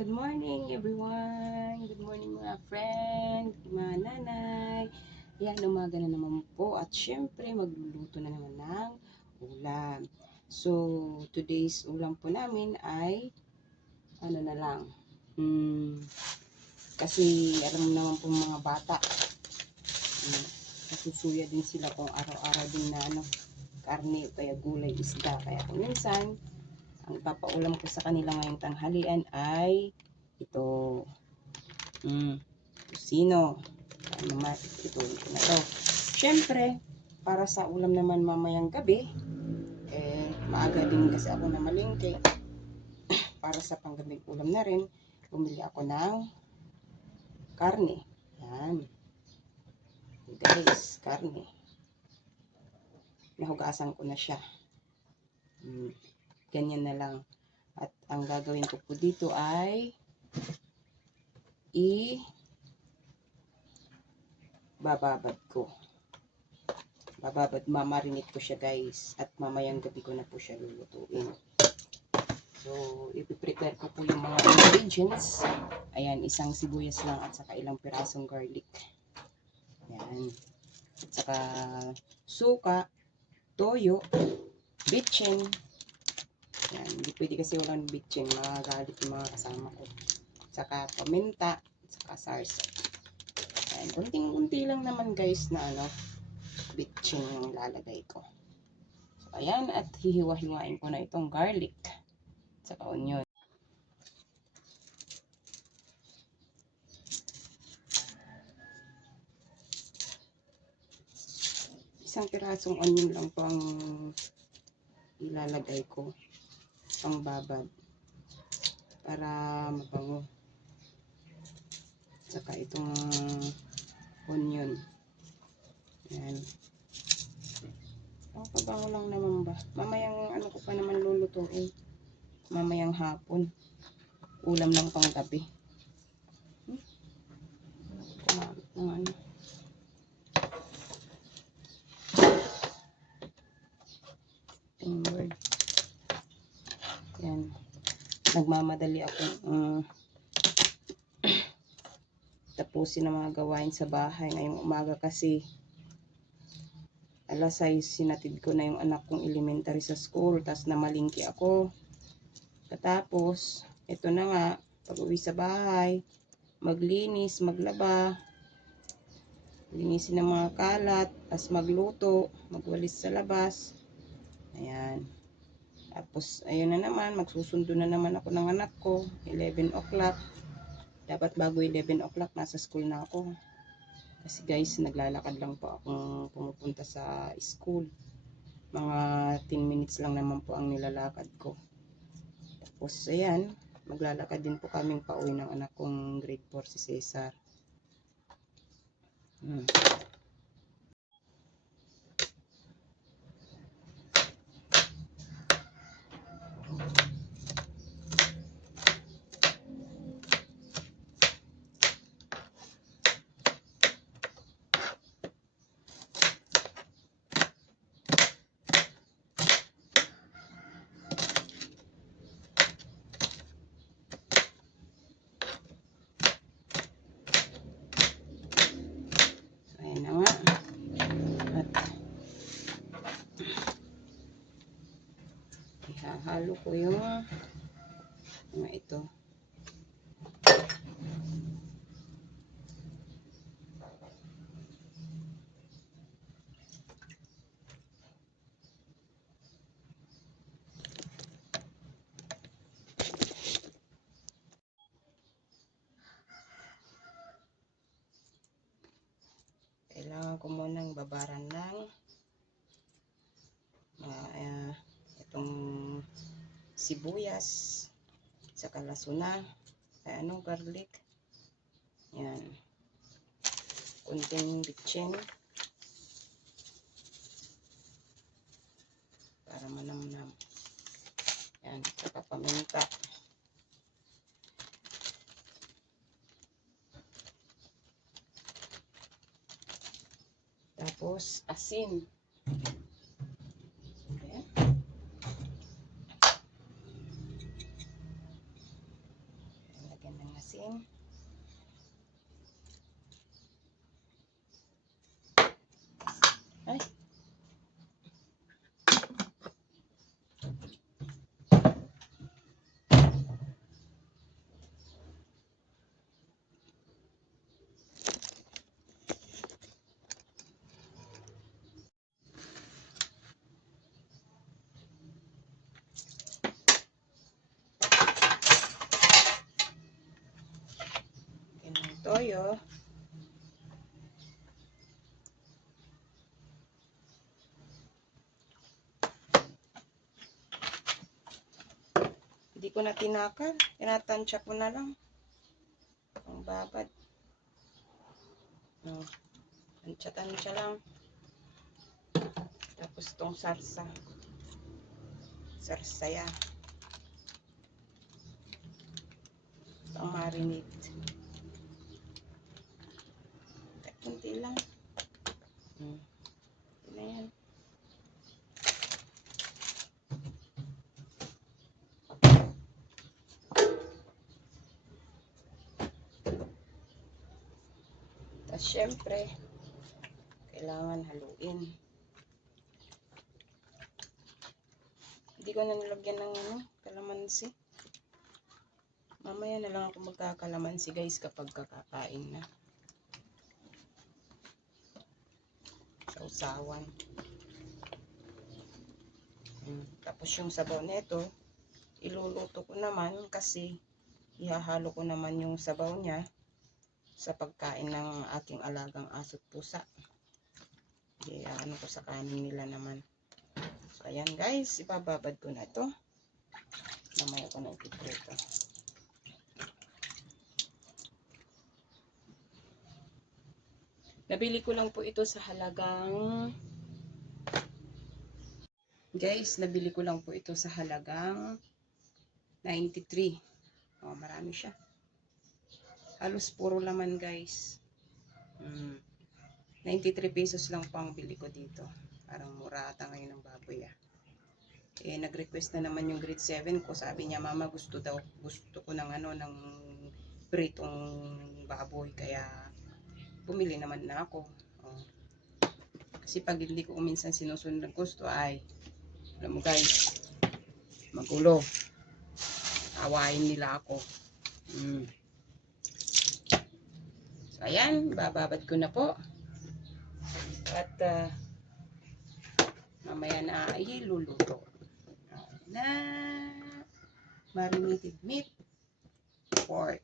Good morning everyone. Good morning mga friend, mga nanay. Yan, umaga na naman po at syempre magluluto na naman ng ulam. So, today's ulam po namin ay ano na lang. Kasi alam mo naman po mga bata. Nasusuya din sila kung araw-araw din na karne o kaya gulay, isda. Kaya kung minsan ang ipapaulam ko sa kanila ngayong tanghalian ay ito. Kusino. Ito na to. Siyempre, para sa ulam naman mamayang gabi, maaga din kasi ako na malingke. Para sa panggabing ulam na rin, bumili ako ng karne. Yan. Guys, karne. Nahugasan ko na siya. Ganyan na lang. At ang gagawin ko po dito ay bababad ko. Mamarinate ko siya guys. At mamayang gabi ko na po siya lulutuin. So, ipiprepare ko po yung mga ingredients. Ayan, isang sibuyas lang at saka ilang pirasong garlic. Ayan. At saka suka, toyo, bitchin. Yan, hindi pwede kasi walang bitchin, magagalit yung mga kasama ko. Saka paminta, saka sarsa. Yan, kunting-kunti lang naman guys na bitchin yung lalagay ko. So, ayan, at hihiwa-hiwain ko na itong garlic. Saka onion. Isang pirasong onion lang po ang ilalagay ko. Pang babad para mabango. Saka itong onion. Yan. Pabango lang naman ba? Mamayang ko pa naman lulutuin. Mamayang hapon. Ulam lang pang gabi. Kumamit ng word. Yan. Nagmamadali ako tapusin ang mga gawain sa bahay ngayong umaga kasi alas 6 sinatid ko na yung anak kong elementary sa school, tas namalingki ako. Katapos ito na nga, pag-uwi sa bahay, maglinis, maglaba, linisin ng mga kalat, tas magluto, magwalis sa labas. Ayan. Tapos, ayun na naman, magsusundo na naman ako ng anak ko, 11 o'clock. Dapat bago 11 o'clock, nasa school na ako. Kasi guys, naglalakad lang po akong pumupunta sa school. Mga 10 minutes lang naman po ang nilalakad ko. Tapos, ayan, maglalakad din po kaming pauwi ng anak kong grade 4 si Cesar. Ayan na nga. At ihahalo ko yung mga ito. Kailangan ko munang babaran ng itong sibuyas, saka lasuna, garlic. Yan. Kunting bitchin para manamnam. Yan, saka paminta. Tapos asin. Ayan. asin. Ay. Yan ang toyo. Hindi ko na tinakal. Tinatansya ko na lang. Ang babad. No. Tansya-tansya lang. Tapos tong sarsa. Sarsaya. Ang marinate. Kunti lang. Ito na yan. Tapos syempre, kailangan haluin. Hindi ko na nilagyan ng kalamansi. Mamaya na lang ako magkakalamansi guys kapag kakakain na. Sausawan. Tapos yung sabaw nito, iluluto ko naman kasi ihahalo ko naman yung sabaw niya sa pagkain ng aking alagang aso't pusa. Ano ko sa kanin nila naman. So ayan guys, ibababad ko na ito. Mamaya ko na ipiprito. Nabili ko lang po ito sa halagang nabili ko lang po ito sa halagang 93. Oh, marami siya. Halos puro laman guys. 93 pesos lang po ang bili ko dito. Parang mura ata ngayon ng baboy nag-request na naman yung grade 7 ko. Sabi niya, mama, gusto ko ng ng pritong baboy. Kaya bumili naman na ako. Kasi pag hindi ko minsan sinusunod ng gusto ay, alam mo guys, magulo. Awayin nila ako. So ayan, bababad ko na po. At mamaya na ay luluto na marinated meat, pork.